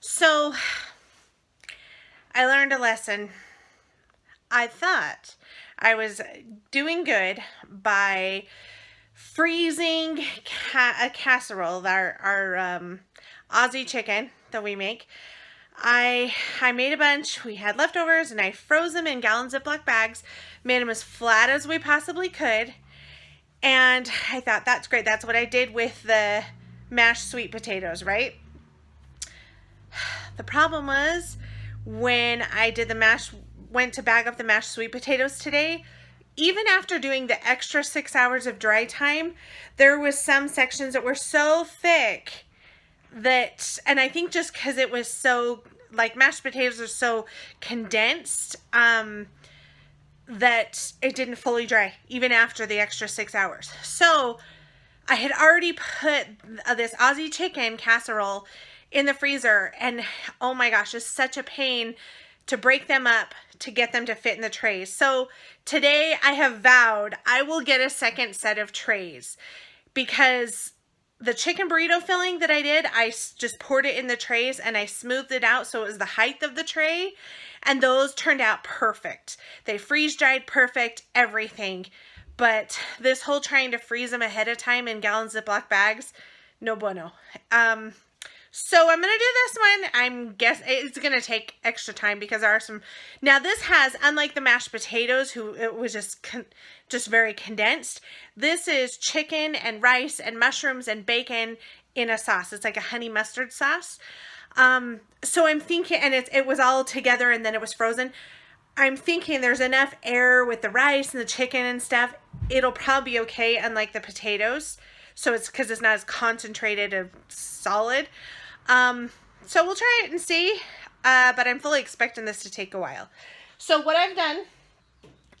So I learned a lesson. I thought I was doing good by freezing a casserole, our Aussie chicken that we make. I made a bunch. We had leftovers, and I froze them in gallon Ziploc bags, made them as flat as we possibly could. And I thought, that's great. That's what I did with the mashed sweet potatoes, right? The problem was when I did went to bag up the mashed sweet potatoes today, even after doing the extra 6 hours of dry time, there was some sections that were so thick that, and I think just because it was so, like, mashed potatoes are so condensed, that it didn't fully dry, even after the extra 6 hours. So I had already put this Aussie chicken casserole in the freezer, and oh my gosh, it's such a pain to break them up to get them to fit in the trays. So today I have vowed I will get a second set of trays, because the chicken burrito filling that I did, I just poured it in the trays and I smoothed it out so it was the height of the tray, and those turned out perfect. They freeze dried perfect, everything. But this whole trying to freeze them ahead of time in gallon Ziploc bags, no bueno. So I'm going to do this one. I'm guessing it's going to take extra time because there are some. Now this has, unlike the mashed potatoes, it was just very condensed. This is chicken and rice and mushrooms and bacon in a sauce. It's like a honey mustard sauce. So I'm thinking, and it was all together and then it was frozen. I'm thinking there's enough air with the rice and the chicken and stuff. It'll probably be okay, unlike the potatoes. So it's because it's not as concentrated and solid. So we'll try it and see, but I'm fully expecting this to take a while. So what I've done,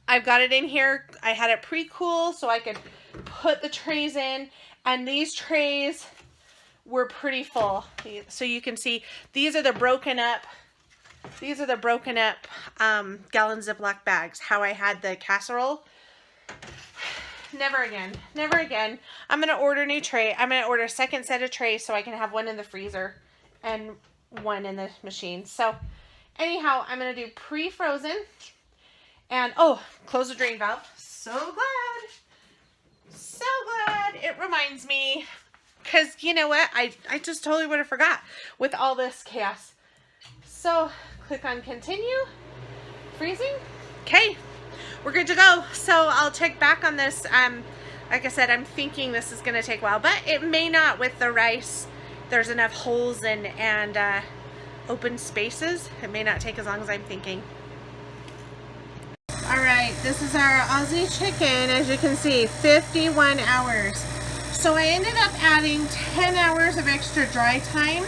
I've got it in here. I had it pre-cool so I could put the trays in, and these trays were pretty full. So you can see these are the broken up gallon Ziploc bags, how I had the casserole. Never again. Never again. I'm going to order a new tray. I'm going to order a second set of trays so I can have one in the freezer and one in the machine. So anyhow, I'm going to do pre-frozen. And, oh, close the drain valve. So glad. So glad. It reminds me. Because, you know what? I just totally would have forgot with all this chaos. So, click on continue. Freezing. Okay. We're good to go. So I'll check back on this. Like I said, I'm thinking this is going to take a while, but it may not with the rice. There's enough holes and open spaces. It may not take as long as I'm thinking. All right, this is our Aussie chicken. As you can see, 51 hours. So I ended up adding 10 hours of extra dry time.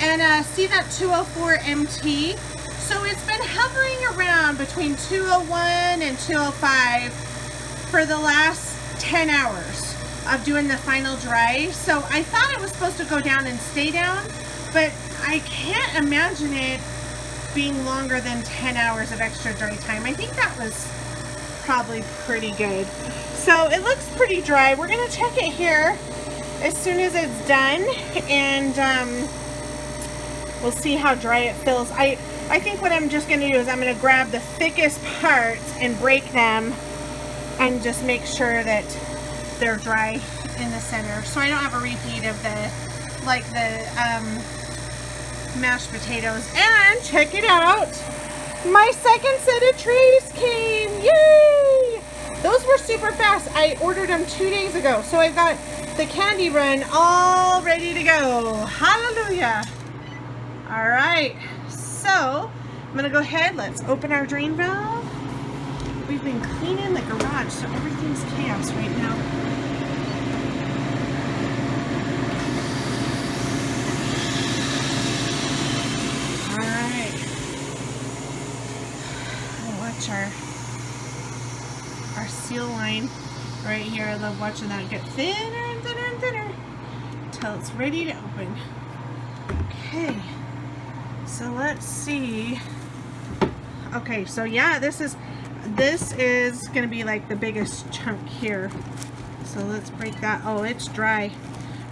And see that 204 MT? So it's been hovering around between 201 and 205 for the last 10 hours of doing the final dry. So I thought it was supposed to go down and stay down, but I can't imagine it being longer than 10 hours of extra dry time. I think that was probably pretty good. So it looks pretty dry. We're going to check it here as soon as it's done, and we'll see how dry it feels. I think what I'm just going to do is I'm going to grab the thickest parts and break them and just make sure that they're dry in the center, so I don't have a repeat of the mashed potatoes. And check it out, my second set of trays came. Yay! Those were super fast. I ordered them 2 days ago, so I've got the candy run all ready to go. Hallelujah. All right, so I'm gonna go ahead, let's open our drain valve. We've been cleaning the garage, so everything's chaos right now. All right, we'll watch our seal line right here. I love watching that get thinner and thinner and thinner until it's ready to open. Okay. So let's see. Okay, so yeah, this is going to be like the biggest chunk here. So let's break that. Oh, it's dry.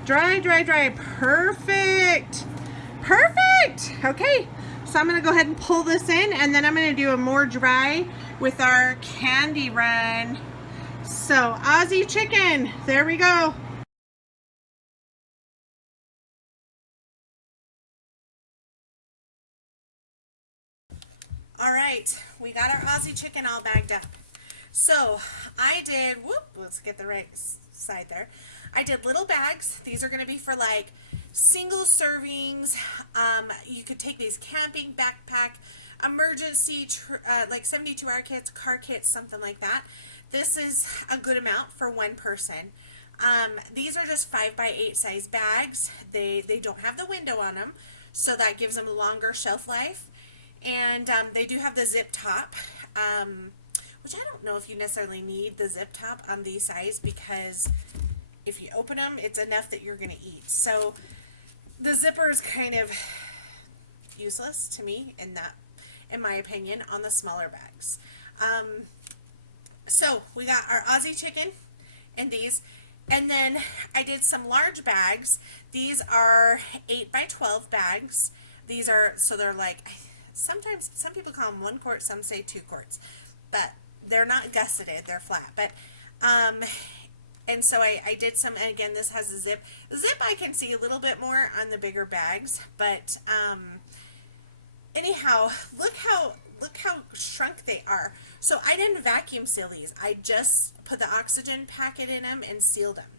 Dry, dry, dry. Perfect. Perfect. Okay, so I'm gonna go ahead and pull this in, and then I'm gonna do a more dry with our candy run. So Aussie chicken, there we go. All right, we got our Aussie chicken all bagged up. So I did, let's get the right side there. I did little bags. These are going to be for like single servings. You could take these camping backpack, emergency, like 72-hour kits, car kits, something like that. This is a good amount for one person. These are just 5x8 size bags. They don't have the window on them, so that gives them longer shelf life. And they do have the zip top, which I don't know if you necessarily need the zip top on these size, because if you open them, it's enough that you're going to eat. So the zipper is kind of useless to me in my opinion, on the smaller bags. So we got our Aussie chicken and these. And then I did some large bags. These are 8x12 bags. These are, so they're like, sometimes some people call them 1 quart, some say 2 quarts, but they're not gusseted, they're flat. But and so I did some, and again, this has a zip. The zip I can see a little bit more on the bigger bags, but anyhow, look how shrunk they are. So I didn't vacuum seal these. I just put the oxygen packet in them and sealed them.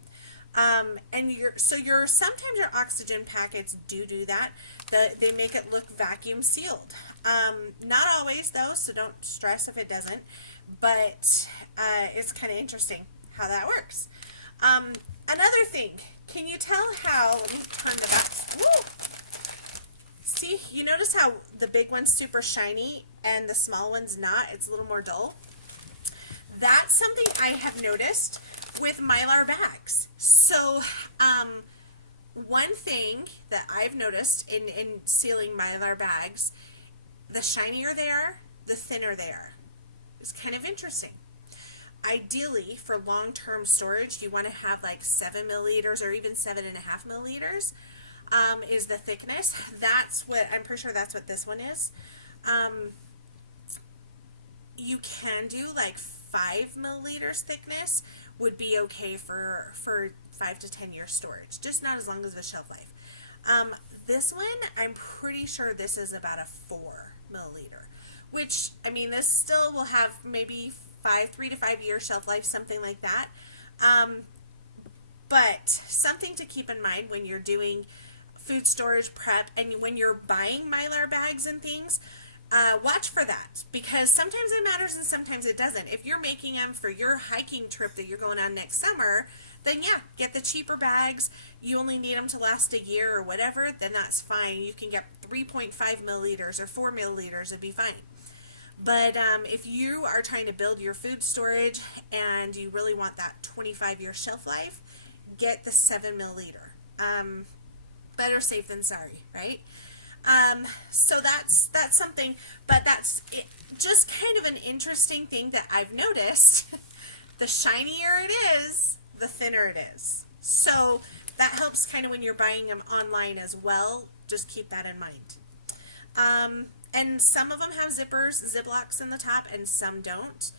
And sometimes your oxygen packets do that. They make it look vacuum sealed. Not always though, so don't stress if it doesn't. But it's kind of interesting how that works. Another thing, can you tell how? Let me turn the box. Woo! See, you notice how the big one's super shiny and the small one's not? It's a little more dull. That's something I have noticed with Mylar bags. So, one thing that I've noticed in sealing Mylar bags, the shinier they are, the thinner they are. It's kind of interesting. Ideally, for long-term storage, you want to have like 7 milliliters or even 7.5 milliliters. Is the thickness. That's what, I'm pretty sure that's what this one is. You can do like 5 milliliters thickness would be okay for 5 to 10 years storage, just not as long as the shelf life. This one, I'm pretty sure this is about a 4 milliliter, which, I mean, this still will have maybe 3 to 5 year shelf life, something like that. But something to keep in mind when you're doing food storage prep and when you're buying Mylar bags and things, watch for that, because sometimes it matters and sometimes it doesn't. If you're making them for your hiking trip that you're going on next summer, then yeah, get the cheaper bags. You only need them to last a year or whatever, then that's fine. You can get 3.5 milliliters or 4 milliliters, it'd be fine. But if you are trying to build your food storage and you really want that 25-year shelf life, get the 7 milliliter. Better safe than sorry, right? So that's something, but that's it, just kind of an interesting thing that I've noticed. The shinier it is, the thinner it is. So that helps kind of when you're buying them online as well. Just keep that in mind. And some of them have zippers, Ziplocs in the top, and some don't.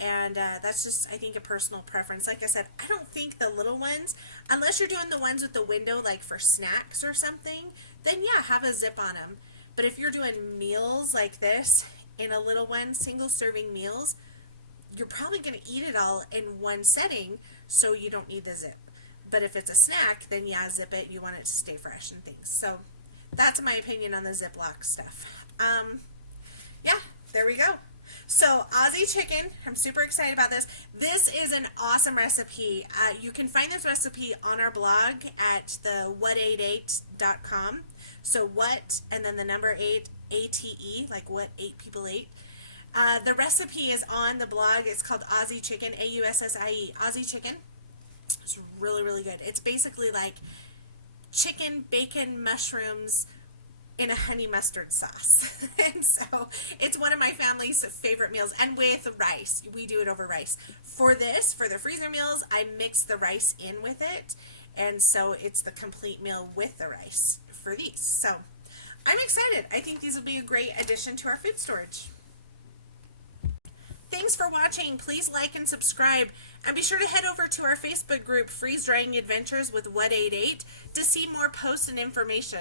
And that's just, I think, a personal preference. Like I said, I don't think the little ones, unless you're doing the ones with the window like for snacks or something, then yeah, have a zip on them. But if you're doing meals like this in a little one, single serving meals, you're probably going to eat it all in one setting, so you don't need the zip. But if it's a snack, then yeah, zip it. You want it to stay fresh and things. So that's my opinion on the Ziploc stuff. Yeah, there we go. So Aussie chicken, I'm super excited about this. This is an awesome recipe. You can find this recipe on our blog at the what88.com. So what, and then the number 8, ATE, like what 8 people ate. The recipe is on the blog. It's called Aussie Chicken, AUSSIE, Aussie Chicken. It's really, really good. It's basically like chicken, bacon, mushrooms, in a honey mustard sauce. And so it's one of my family's favorite meals, and with rice. We do it over rice. For this, for the freezer meals, I mix the rice in with it, and so it's the complete meal with the rice for these. So I'm excited. I think these will be a great addition to our food storage. Thanks for watching. Please like and subscribe. And be sure to head over to our Facebook group, Freeze Drying Adventures with What 88, to see more posts and information.